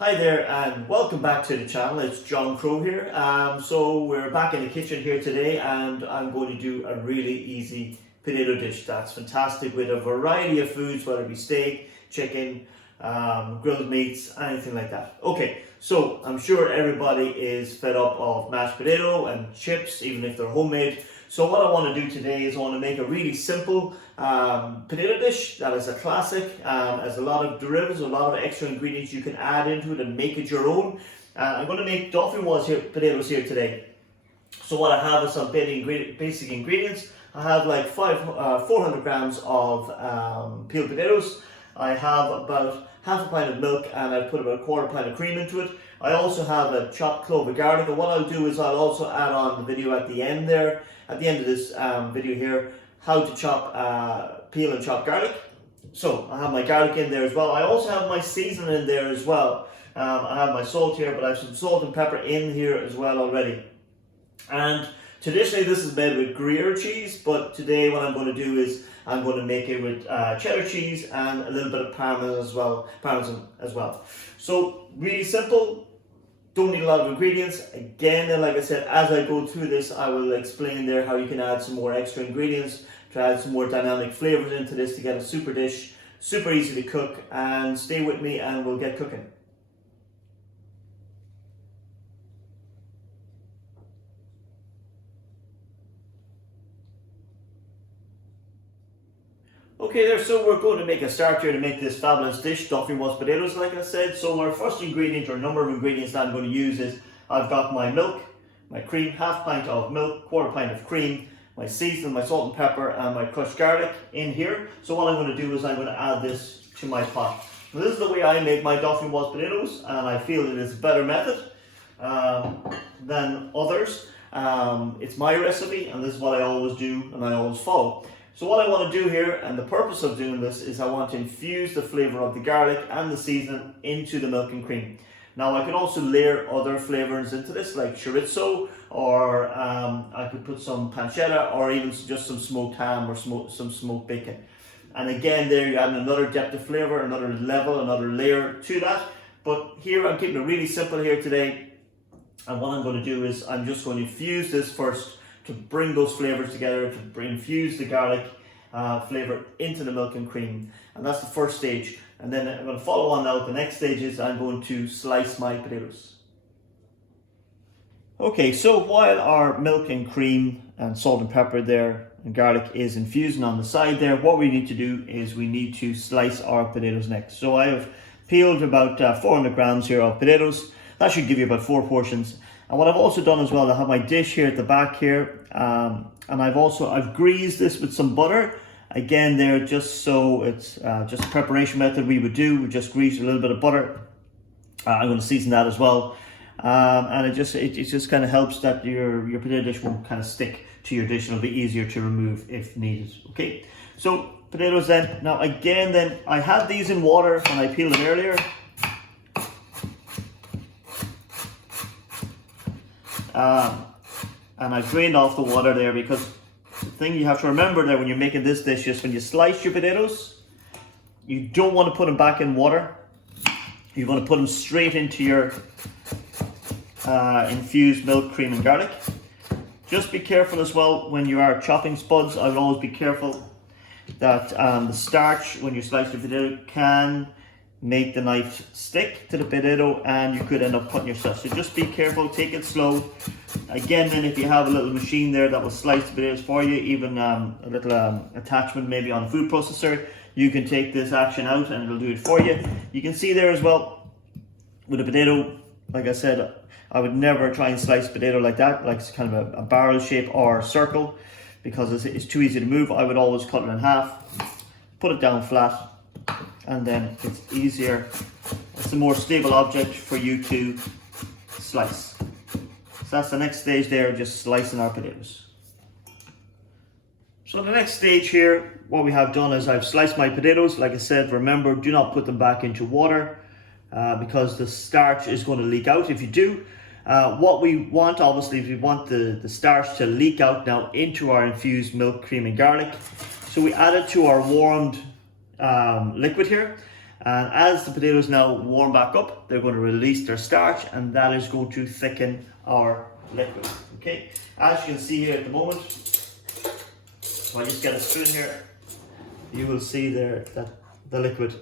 Hi there and welcome back to the channel. It's John Crowe here. So we're back in the kitchen here today and I'm going to do a really easy potato dish that's fantastic with a variety of foods, whether it be steak, chicken, grilled meats, anything like that. Okay, so I'm sure everybody is fed up of mashed potato and chips, even if they're homemade. So what I want to do today is I want to make a really simple potato dish that is a classic, has a lot of derivatives, a lot of extra ingredients you can add into it and make it your own. I'm going to make Dauphinois potatoes here today. So what I have is some basic ingredients. I have like 400 grams of peeled potatoes. I have about half a pint of milk and I've put about a quarter pint of cream into it. I also have a chopped clove of garlic, and what I'll do is I'll also add on the video at the end there, at the end of this video here, how to chop, peel and chop garlic. So I have my garlic in there as well. I also have my seasoning in there as well. I have my salt here, but I have some salt and pepper in here as well already. And traditionally this is made with Gruyere cheese, but today what I'm going to do is I'm going to make it with cheddar cheese and a little bit of parmesan as well. So really simple. Don't need a lot of ingredients. Again, and like I said, as I go through this, I will explain there how you can add some more extra ingredients to add some more dynamic flavors into this to get a super dish, super easy to cook. And stay with me and we'll get cooking. Okay there, so we're going to make a start here to make this fabulous dish, Dauphinois potatoes, like I said. So our first ingredient or number of ingredients that I'm going to use is I've got my milk, my cream, half pint of milk, quarter pint of cream, my seasoning, my salt and pepper, and my crushed garlic in here. So what I'm going to do is I'm going to add this to my pot. Now, this is the way I make my Dauphinois potatoes, and I feel it is a better method than others. It's my recipe, and this is what I always do and I always follow. So what I want to do here, and the purpose of doing this, is I want to infuse the flavour of the garlic and the seasoning into the milk and cream. Now I can also layer other flavours into this, like chorizo, or I could put some pancetta, or even just some smoked ham or some smoked bacon. And again there you're adding another depth of flavour, another level, another layer to that. But here I'm keeping it really simple here today. And what I'm going to do is I'm just going to infuse this first to bring those flavors together, to infuse the garlic flavor into the milk and cream. And that's the first stage. And then I'm going to follow on now. The next stage is I'm going to slice my potatoes. Okay, so while our milk and cream and salt and pepper there and garlic is infusing on the side there, what we need to do is we need to slice our potatoes next. So I have peeled about 400 grams here of potatoes. That should give you about 4 portions. And what I've also done as well, I have my dish here at the back here, and I've greased this with some butter. Again there, just so it's just a preparation method we would do. We just grease a little bit of butter. I'm going to season that as well. And it just kind of helps that your potato dish won't kind of stick to your dish, and it'll be easier to remove if needed. Okay, so potatoes then. Now again then, I had these in water when I peeled them earlier. And I've drained off the water there, because the thing you have to remember there when you're making this dish is when you slice your potatoes, you don't want to put them back in water. You want to put them straight into your infused milk, cream and garlic. Just be careful as well when you are chopping spuds. I would always be careful that the starch, when you slice the potato, can make the knife stick to the potato and you could end up cutting yourself. So just be careful, take it slow. Again then, if you have a little machine there that will slice the potatoes for you, even a little attachment maybe on a food processor, you can take this action out and it'll do it for you. You can see there as well with a potato, like I said, I would never try and slice potato like that, like it's kind of a barrel shape or circle, because it's too easy to move. I would always cut it in half, put it down flat, and then it's easier, it's a more stable object for you to slice. So that's the next stage there, just slicing our potatoes. So the next stage here, what we have done is I've sliced my potatoes. Like I said, remember, do not put them back into water because the starch is going to leak out if you do. What we want, obviously, is we want the starch to leak out now into our infused milk, cream and garlic. So we add it to our warmed liquid here. And as the potatoes now warm back up, they're going to release their starch, and that is going to thicken our liquid. Okay, as you can see here at the moment, if I just get a spoon here, you will see there that the liquid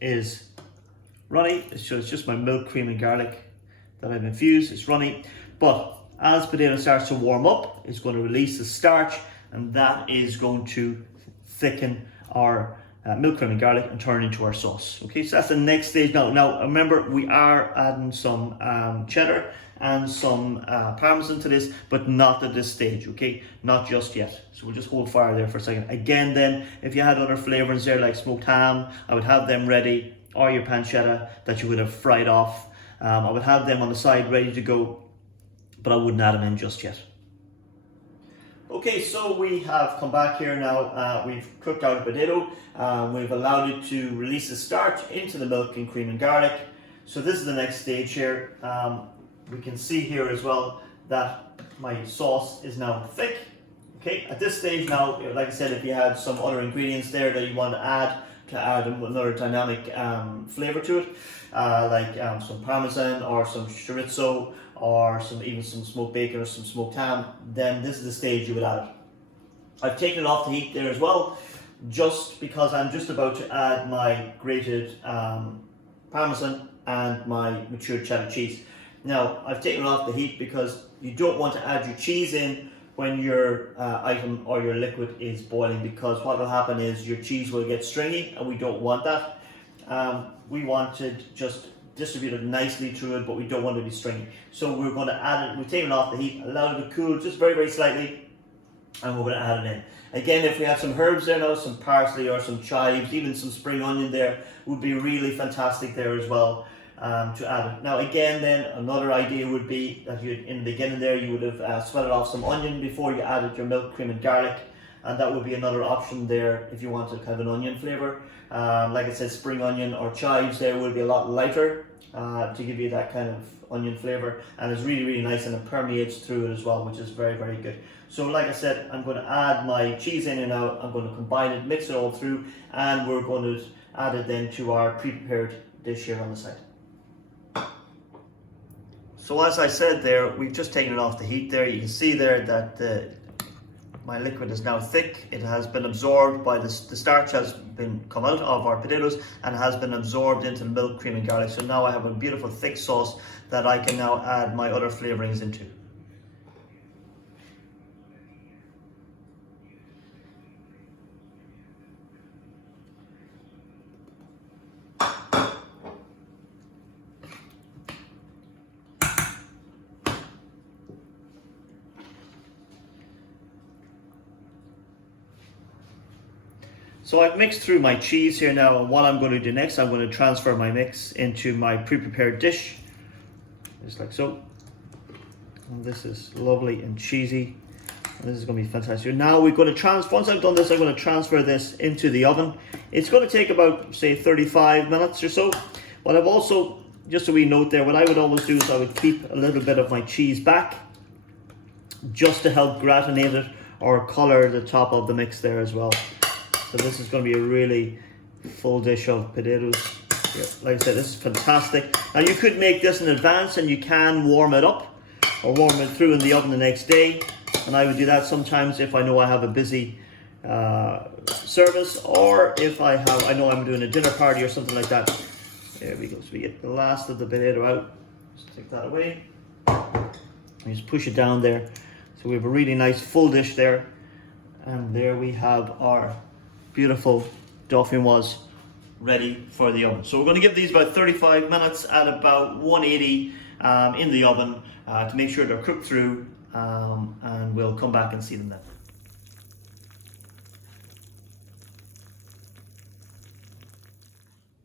is runny. It's just my milk, cream and garlic that I've infused. It's runny, but as potato starts to warm up, it's going to release the starch, and that is going to thicken our milk, cream and garlic and turn into our sauce. Okay, so that's the next stage. Now remember, we are adding some cheddar and some parmesan to this, but not at this stage. Okay, not just yet. So we'll just hold fire there for a second. Again, then if you had other flavorings there like smoked ham, I would have them ready, or your pancetta that you would have fried off. I would have them on the side ready to go, but I wouldn't add them in just yet. Okay, so we have come back here now. We've cooked our potato. We've allowed it to release the starch into the milk and cream and garlic. So this is the next stage here. We can see here as well that my sauce is now thick. Okay, at this stage now, like I said, if you had some other ingredients there that you want to add another dynamic flavor to it, like some parmesan or some chorizo, or even some smoked bacon or some smoked ham, then this is the stage you would add it. I've taken it off the heat there as well, just because I'm just about to add my grated parmesan and my matured cheddar cheese. Now, I've taken it off the heat because you don't want to add your cheese in when your item or your liquid is boiling, because what will happen is your cheese will get stringy, and we don't want that. We want to just distribute it nicely through it, but we don't want it to be stringy. So we're going to add it, we've taken it off the heat, allow it to cool just very, very slightly, and we're going to add it in. Again, if we have some herbs there now, some parsley or some chives, even some spring onion there, would be really fantastic there as well to add it. Now again, then another idea would be that in the beginning there, you would have sweated off some onion before you added your milk, cream and garlic, and that would be another option there if you wanted kind of an onion flavor. Like I said, spring onion or chives there will be a lot lighter to give you that kind of onion flavor, and it's really, really nice, and it permeates through it as well, which is very, very good. So like I said, I'm going to add my cheese in and out. I'm going to combine it, mix it all through, and we're going to add it then to our pre-prepared dish here on the side. So as I said there, we've just taken it off the heat there. You can see there that my liquid is now thick. It has been absorbed by the starch has been come out of our potatoes and has been absorbed into the milk, cream and garlic. So now I have a beautiful thick sauce that I can now add my other flavorings into. So I've mixed through my cheese here now, and what I'm going to do next, I'm going to transfer my mix into my pre-prepared dish, just like so. And this is lovely and cheesy, and this is going to be fantastic. Now we're going to once I've done this, I'm going to transfer this into the oven. It's going to take about, say, 35 minutes or so. What I've also, just a wee note there, what I would always do is I would keep a little bit of my cheese back, just to help gratinate it or color the top of the mix there as well. So this is going to be a really full dish of potatoes. Yeah, like I said, this is fantastic. Now you could make this in advance, and you can warm it up or warm it through in the oven the next day. And I would do that sometimes if I know I have a busy service, or if I know I'm doing a dinner party or something like that. There we go. So we get the last of the potato out. Just take that away. And just push it down there. So we have a really nice full dish there. And there we have our beautiful Dauphinois ready for the oven. So we're going to give these about 35 minutes at about 180 in the oven to make sure they're cooked through, and we'll come back and see them then.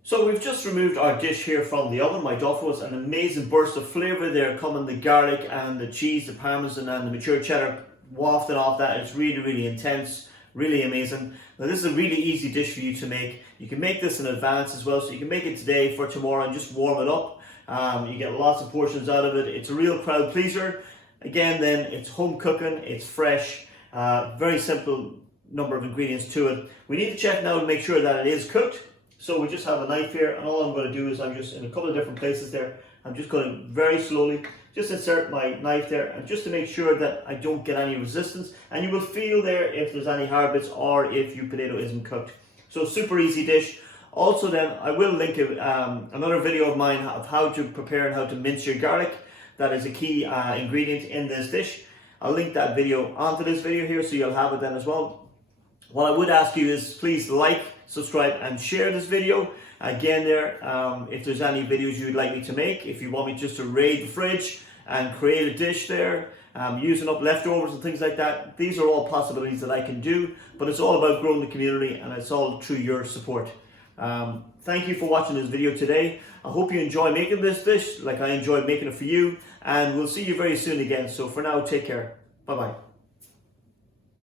So we've just removed our dish here from the oven. My Dauphinois, an amazing burst of flavour there coming, the garlic and the cheese, the parmesan and the matured cheddar wafting off that. It's really, really intense. Really amazing. Now this is a really easy dish for you to make. You can make this in advance as well, so you can make it today for tomorrow and just warm it up. You get lots of portions out of it. It's a real crowd pleaser. Again, then it's home cooking, it's fresh, very simple number of ingredients to it. We need to check now to make sure that it is cooked. So we just have a knife here, and all I'm going to do is I'm just in a couple of different places there. I'm just going to very slowly just insert my knife there, and just to make sure that I don't get any resistance. And you will feel there if there's any hard bits or if your potato isn't cooked. So super easy dish. Also then I will link another video of mine of how to prepare and how to mince your garlic. That is a key ingredient in this dish. I'll link that video onto this video here, so you'll have it then as well. What I would ask you is please like, subscribe and share this video. Again there, if there's any videos you'd like me to make, if you want me just to raid the fridge and create a dish there, using up leftovers and things like that, these are all possibilities that I can do, but it's all about growing the community, and it's all through your support. Thank you for watching this video today. I hope you enjoy making this dish like I enjoyed making it for you, and we'll see you very soon again. So for now, take care. Bye bye.